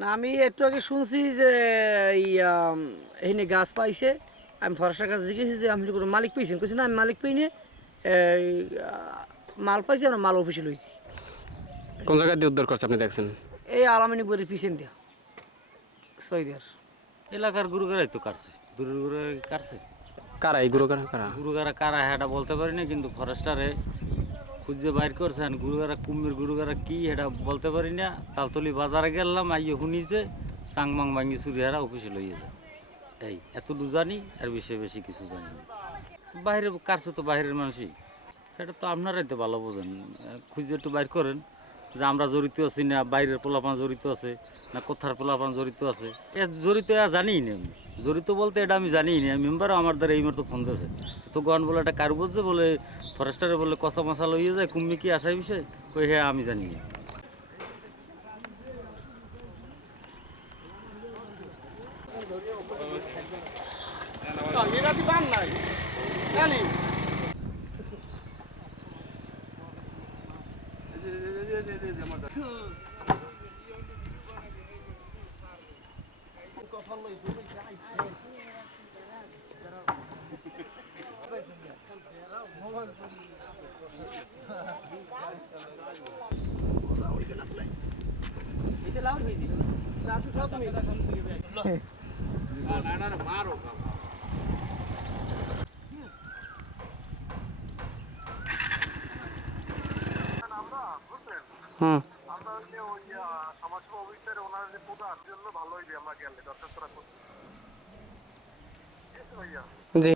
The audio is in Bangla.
না আমি একটু আগে শুনছি যে এই এখানে গাছ পাইছে। আমি ফরেস্টের কাছে জিজ্ঞেসি যে আপনি কোনো মালিক পেয়েছেন, কিছু না আমি মালিক পাইনি, এই মাল পাইছি, আমরা মাল অফিসে লইছি। কোন জায়গা দিয়ে উদ্ধার করছে আপনি দেখছেন? এই আলামিনী বাড়ির পিছন দিয়া সৈদের এলাকার গুরুগারাই তো কাটছে, দূরের গুরুগারা কাটছে। কারা এই গুরু কারা? গুরুগারা কারা এটা বলতে পারি না, কিন্তু ফরেস্টারে খুঁজে বাইর করছেন। গুরুগারা কুম্ভীর গুরুগারা কি এটা বলতে পারি না। তালতলি বাজারে গেলাম, আইয়ে শুনি যে চাংমাং ভাঙ্গি চুরিহারা অফিসে লইয়ে যায়। এই এতটুকু জানি, আর বেশি কিছু জানি না। বাইরে কাটছে তো বাইরের মানুষই, সেটা তো আপনারাই তো ভালো বোঝেন। খুঁজে একটু বাইর করেন যে আমরা জড়িত আছি না বাইরের পোলাপান জড়িত আছে না কোথার পোলাপান জড়িত আছে। জড়িত জানি না আমি, জড়িত বলতে এটা আমি জানি না। মেম্বারও আমার দ্বারা এই মতো ফোন দিয়েছে তো গন বলে একটা কার বলছে, বলে ফরেস্টারে বলে কষা মশা লইয়ে যায়, কুম্মি কি আসার বিষয় কই, হ্যাঁ আমি জানি না। হুম, আমরা হচ্ছে ওই সমাজসেবা অফিসার ওনার যে প্রধান জন্য ভালো হইবে আমরা গেলে দরখাস্তটা করছি। ঠিক আছে ভাইয়া। জি।